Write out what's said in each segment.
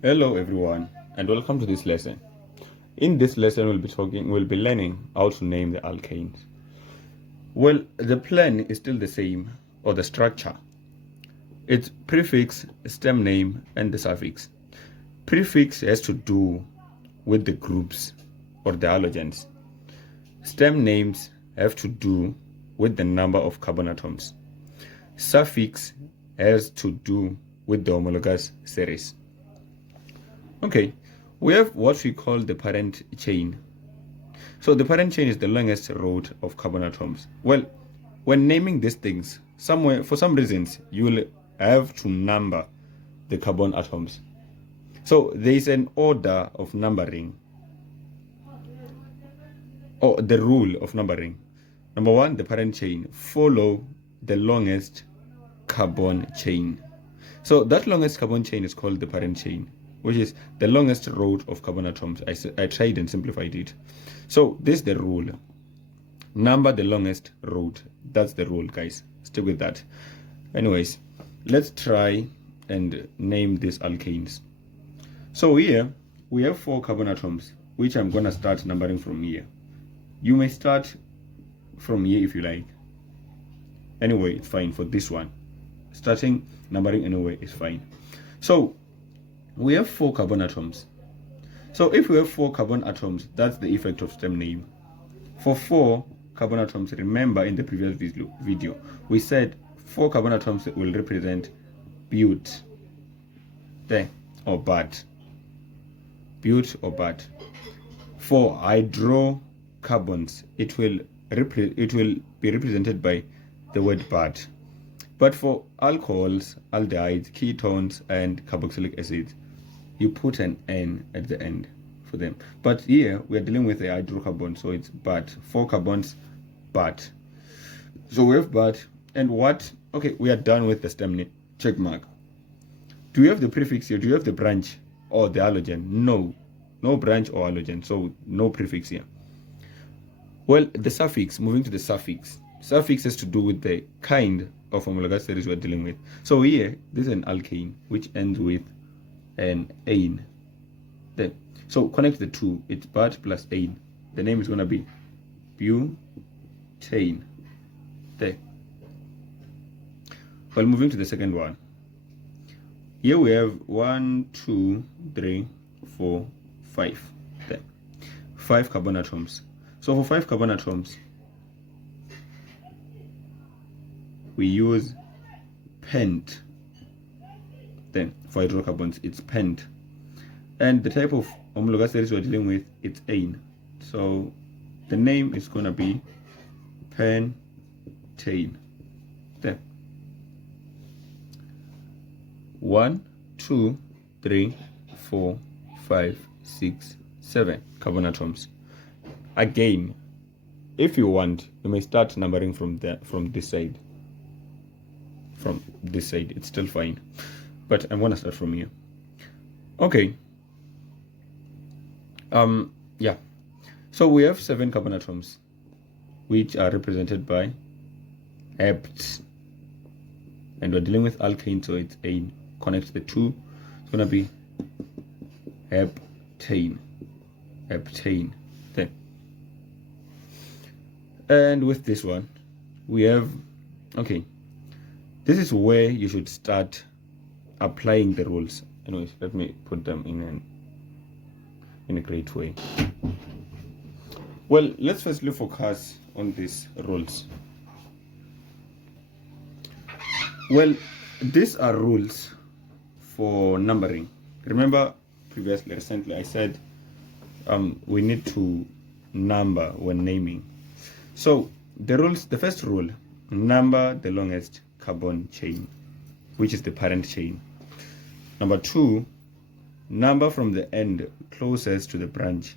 Hello everyone and welcome to this lesson. In this lesson we'll be learning how to name the alkanes. Well, the plan is still the same, or the structure. It's prefix, stem name and the suffix. Prefix has to do with the groups or the halogens. Stem names have to do with the number of carbon atoms. Suffix has to do with the homologous series. Okay, we have what we call the parent chain. So the parent chain is the longest road of carbon atoms. Well, when naming these things, for some reasons, you will have to number the carbon atoms. So there is an order of numbering, or the rule of numbering. Number one, the parent chain. Follow the longest carbon chain. So that longest carbon chain is called the parent chain, which is the longest road of carbon atoms. I tried and simplified it. So this is the rule. Number the longest road. That's the rule, guys. Stick with that. Anyways, let's try and name these alkanes. So here we have 4 carbon atoms, which I'm going to start numbering from here. You may start from here if you like. Anyway, it's fine for this one. Starting numbering anyway is fine. So we have 4 carbon atoms. So if we have 4 carbon atoms, that's the effect of stem name. For 4 carbon atoms, remember in the previous video, we said 4 carbon atoms will represent but there, or but. But or but. For hydrocarbons, it will be represented by the word but. But for alcohols, aldehydes, ketones, and carboxylic acids, you put an N at the end for them. But here we are dealing with a hydrocarbon, so it's but. 4 carbons, but. So we have but, and what? Okay, we are done with the stem name. Check mark. Do you have the prefix here? Do you have the branch or the halogen? No branch or halogen, so no prefix here. Well, the suffix, moving to the suffix. Suffix has to do with the kind of homologous series we're dealing with. So here, this is an alkane which ends with an ane. There. So connect the two. It's but plus ane. The name is going to be butane. There. Well, moving to the second one. Here we have 1, 2, 3, 4, 5. There. 5 carbon atoms. So for 5 carbon atoms, we use pent. Then for hydrocarbons, it's pent. And the type of homologous series we're dealing with, it's ane. So the name is going to be pentane. There. 1, 2, 3, 4, 5, 6, 7 carbon atoms. Again, if you want, you may start numbering from this side. From this side, it's still fine. But I'm gonna start from here. Okay. Yeah. So we have 7 carbon atoms, which are represented by hept. And we're dealing with alkane, so it's ane. Connect the two. It's gonna be heptane. Heptane. There. And with this one, we have, okay, this is where you should start applying the rules. Anyways, let me put them in a great way. Well, let's firstly focus on these rules. Well, these are rules for numbering. Remember recently I said we need to number when naming. So the first rule, number the longest carbon chain, which is the parent chain. Number 2, number from the end closest to the branch,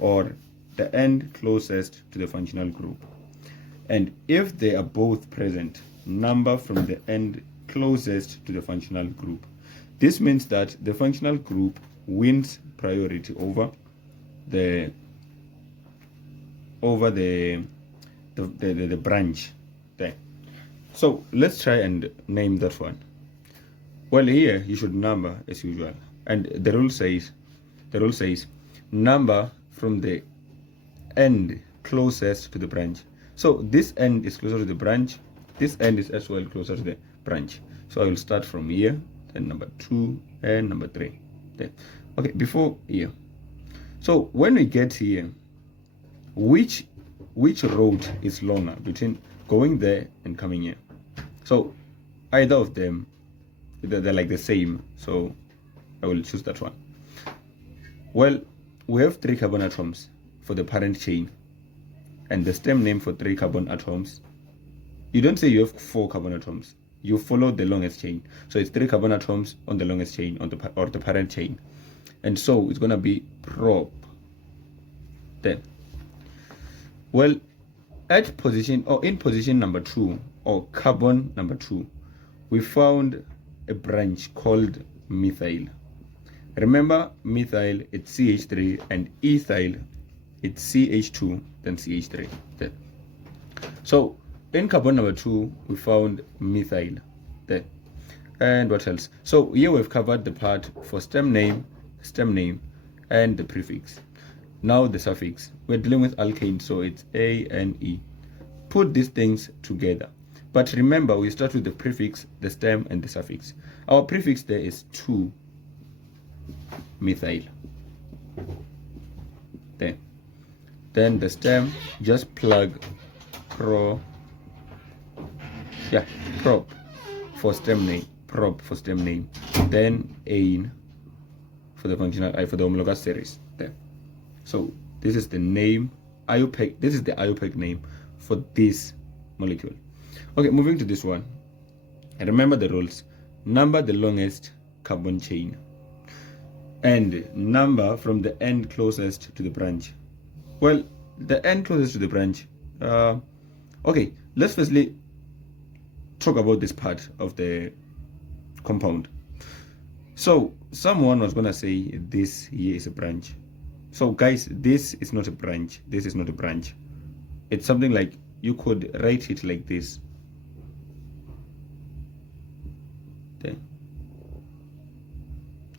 or the end closest to the functional group. And if they are both present, number from the end closest to the functional group. This means that the functional group wins priority over the branch there. So let's try and name that one. Well, here you should number as usual and the rule says number from the end closest to the branch. So this end is closer to the branch, this end is as well closer to the branch. So I will start from here, then number 2 and number 3 there. Okay, before here, so when we get here, which road is longer between going there and coming here? So either of them, they're like the same, so I will choose that one. Well, we have 3 carbon atoms for the parent chain, and the stem name for 3 carbon atoms, you don't say you have 4 carbon atoms, you follow the longest chain. So it's 3 carbon atoms on the longest chain, on the parent chain, and so it's gonna be prop then. Well, at position, or in position number 2, or carbon number 2, we found a branch called methyl. Remember, methyl, it's CH3, and ethyl, it's CH2, then CH3. There. So in carbon number 2, we found methyl there. And what else? So here we've covered the part for stem name, and the prefix. Now the suffix. We're dealing with alkane, so it's A and E. Put these things together. But remember, we start with the prefix, the stem, and the suffix. Our prefix there is 2-methyl. There. Then the stem, just plug prop for stem name, then ane for the functional for the homologous series there. So this is the name, IUPAC, this is the IUPAC name for this molecule. Okay, moving to this one. And remember the rules. Number the longest carbon chain and number from the end closest to the branch. Well, the end closest to the branch, okay, let's firstly talk about this part of the compound. So someone was gonna say this here is a branch. So guys, this is not a branch. This is not a branch. It's something like, you could write it like this. There.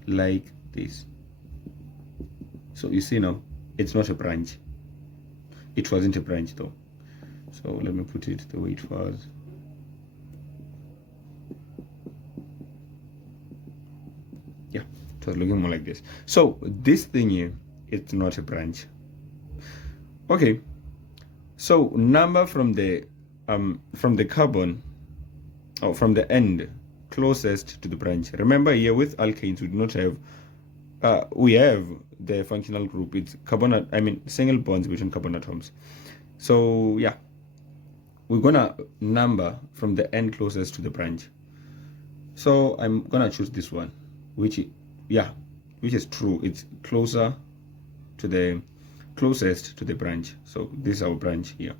Like this. So you see now, it's not a branch. It wasn't a branch though. So let me put it the way it was. Yeah, it was looking more like this. So this thing here, it's not a branch. Okay. So number from the carbon, or from the end closest to the branch. Remember here with alkanes we do not have, we have the functional group. It's single bonds between carbon atoms. So yeah, we're gonna number from the end closest to the branch. So I'm gonna choose this one, which is true. It's closer to the closest to the branch. So this is our branch here.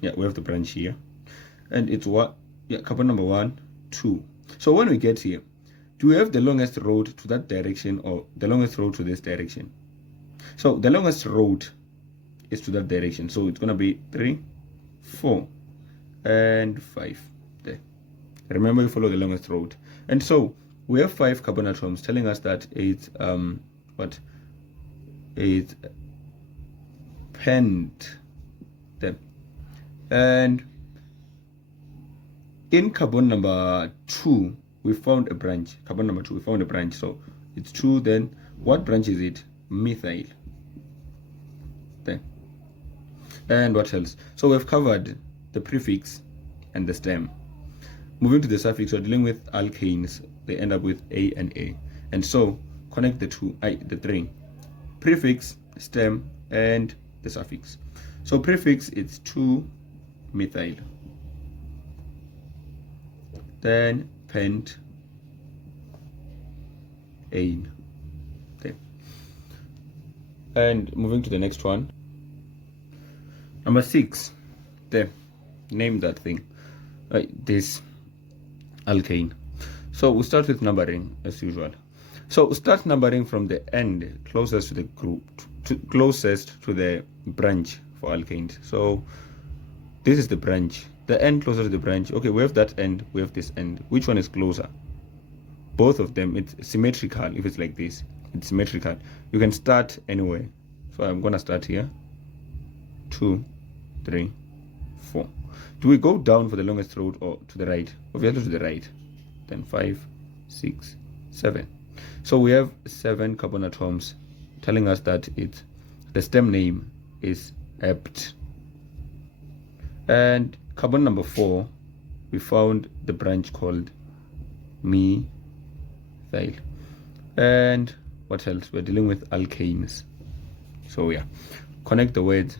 Yeah, we have the branch here, and it's what? Yeah, carbon number 1, 2. So when we get here, do we have the longest road to that direction or the longest road to this direction? So the longest road is to that direction. So it's gonna be 3, 4, and 5 there. Remember, you follow the longest road, and so we have 5 carbon atoms, telling us that it's it's pent there. And in carbon number 2 we found a branch. Carbon number 2 we found a branch, so it's 2. Then what branch is it? Methyl there. And what else? So we've covered the prefix and the stem. Moving to the suffix, we're dealing with alkanes. They end up with A and A, and so connect the 3: prefix, stem, and the suffix. So prefix, it's 2-methyl, then pent, ane. Okay. And moving to the next one, number 6. There, name that thing. This alkane. So we'll start with numbering as usual. So start numbering from the end closest to the group, closest to the branch for alkanes. So this is the branch, the end closer to the branch. Okay, we have that end, we have this end. Which one is closer? both of them, it's symmetrical. If it's like this, it's symmetrical. You can start anywhere. So I'm gonna start here. 2, 3, 4. Do we go down for the longest road or to the right? Obviously to the right. Then 5, 6, 7. So we have 7 carbon atoms, telling us that the stem name is apt. And carbon number 4, we found the branch called methyl. And what else? We're dealing with alkanes. So yeah, connect the words.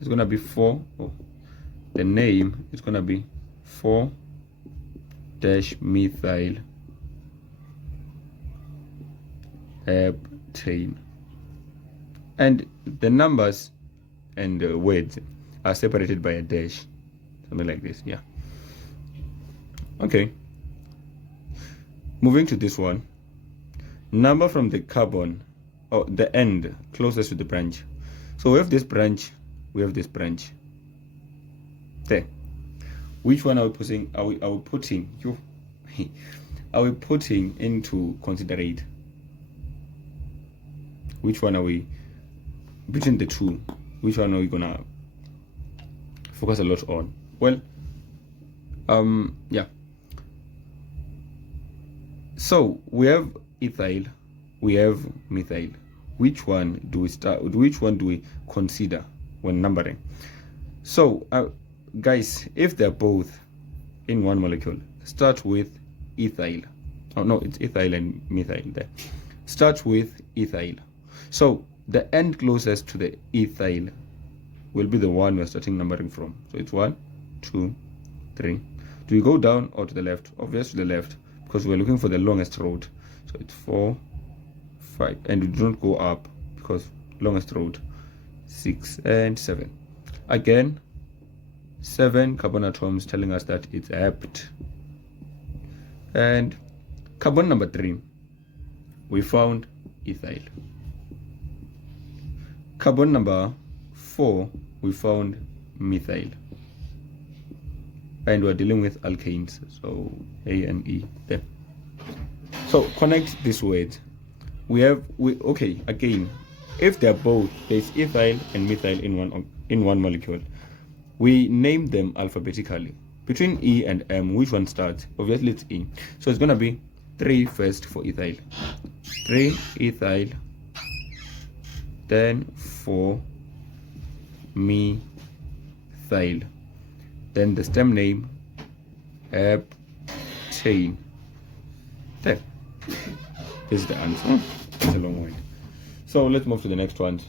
It's gonna be 4. The name is gonna be 4-methyl heptane, and the numbers and the words are separated by a dash, something like this. Yeah. Okay. Moving to this one. Number from the carbon or the end closest to the branch. So we have this branch. We have this branch. There. Which one are we putting? Are we putting? Are we putting into considerate? Which one are we between the two? Which one are we gonna focus a lot on? Well, yeah. So we have ethyl, we have methyl. Which one do we start? Which one do we consider when numbering? So, guys, if they're both in one molecule, start with ethyl. Oh no, it's ethyl and methyl there. Start with ethyl. So the end closest to the ethyl will be the one we're starting numbering from. So it's 1, 2, 3. Do we go down or to the left? Obviously to the left, because we're looking for the longest road. So it's 4, 5, and we do not go up because longest road, 6 and 7. Again, 7 carbon atoms telling us that it's apt. And carbon number 3, we found ethyl. Carbon number 4, we found methyl. And we're dealing with alkanes, so A and E there. So connect these words. Okay, again, if they're both, there's ethyl and methyl in one molecule, we name them alphabetically. Between E and M, which one starts? Obviously it's E. So it's gonna be 3 first for ethyl. 3 ethyl, then 4 methyl. Then the stem name heptane. There. This is the answer. It's a long word. So let's move to the next ones.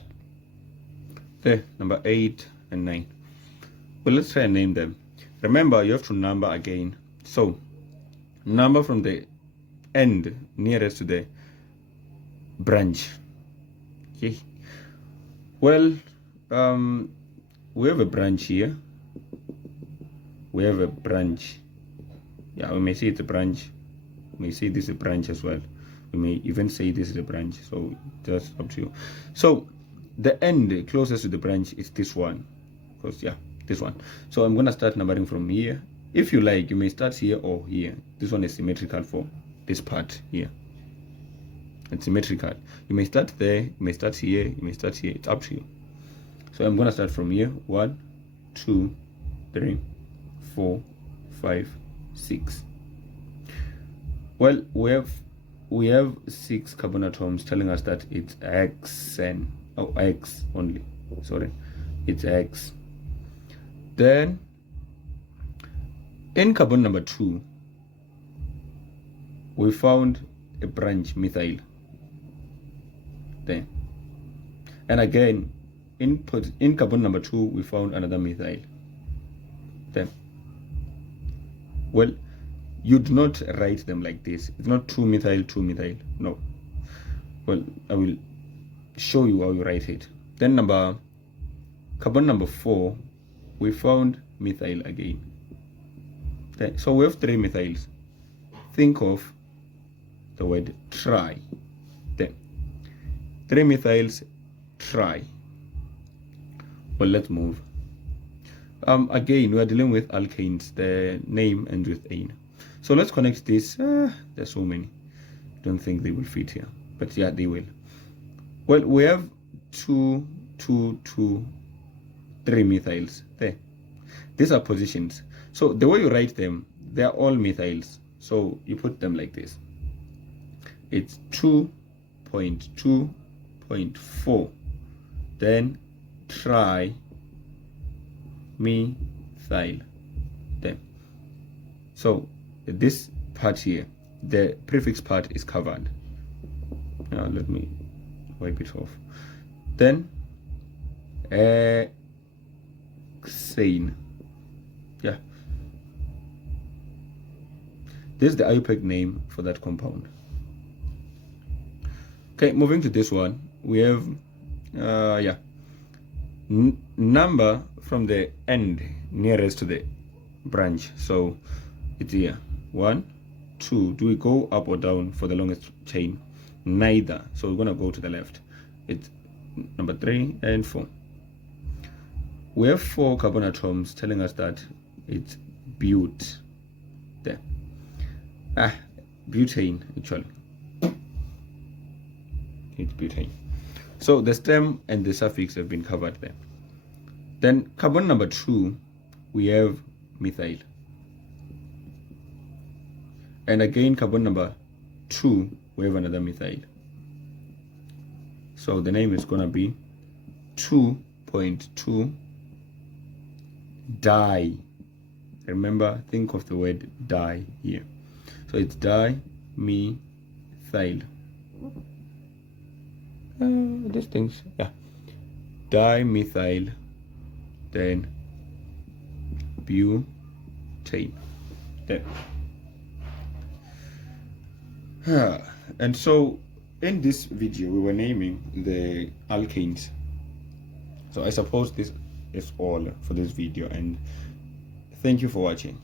There, number 8 and 9. Well, let's try and name them. Remember, you have to number again. So, number from the end nearest to the branch. Okay. Well, we have a branch here. We have a branch. Yeah, we may say it's a branch. We may say this is a branch as well. We may even say this is a branch. So just up to you. So the end closest to the branch is this one. Because yeah, this one. So I'm gonna start numbering from here. If you like, you may start here or here. This one is symmetrical for this part here. It's symmetrical. You may start there, you may start here, you may start here. It's up to you. So I'm gonna start from here. 1, 2, 3, 4, 5, 6. Well, we have 6 carbon atoms telling us that it's X only. Sorry, it's X. Then in carbon number 2, we found a branch methyl there, and again in carbon number 2 we found another methyl there. Well, you do not write them like this. It's not 2 methyl, 2 methyl. No. Well, I will show you how you write it. Then carbon number 4, we found methyl again. Okay. So we have 3 methyls. Think of the word try. Then 3 methyls, try. Well, let's move. Again, we are dealing with alkanes. The name ends with ane. So let's connect this. There's so many. don't think they will fit here, but yeah, they will. Well, we have 2, 2, 2, 3 methyls there. These are positions. So the way you write them, they are all methyls. So you put them like this. It's 2.2.4. Then try methyl. Then. So this part here, the prefix part is covered. Now let me wipe it off. Then hexane. Yeah, this is the IUPAC name for that compound. Okay, moving to this one, we have number from the end nearest to the branch. So it's here 1, 2. Do we go up or down for the longest chain? Neither. So we're gonna go to the left. It's number 3 and 4. We have 4 carbon atoms telling us that it's but. There. Butane actually. It's butane. So the stem and the suffix have been covered there. Then carbon number 2, we have methyl. And again, carbon number 2, we have another methyl. So the name is gonna be 2.2 di. Remember, think of the word di here. So it's dimethyl. These things, yeah. Dimethyl, then butane. There. And so in this video we were naming the alkanes. So I suppose this is all for this video, and thank you for watching.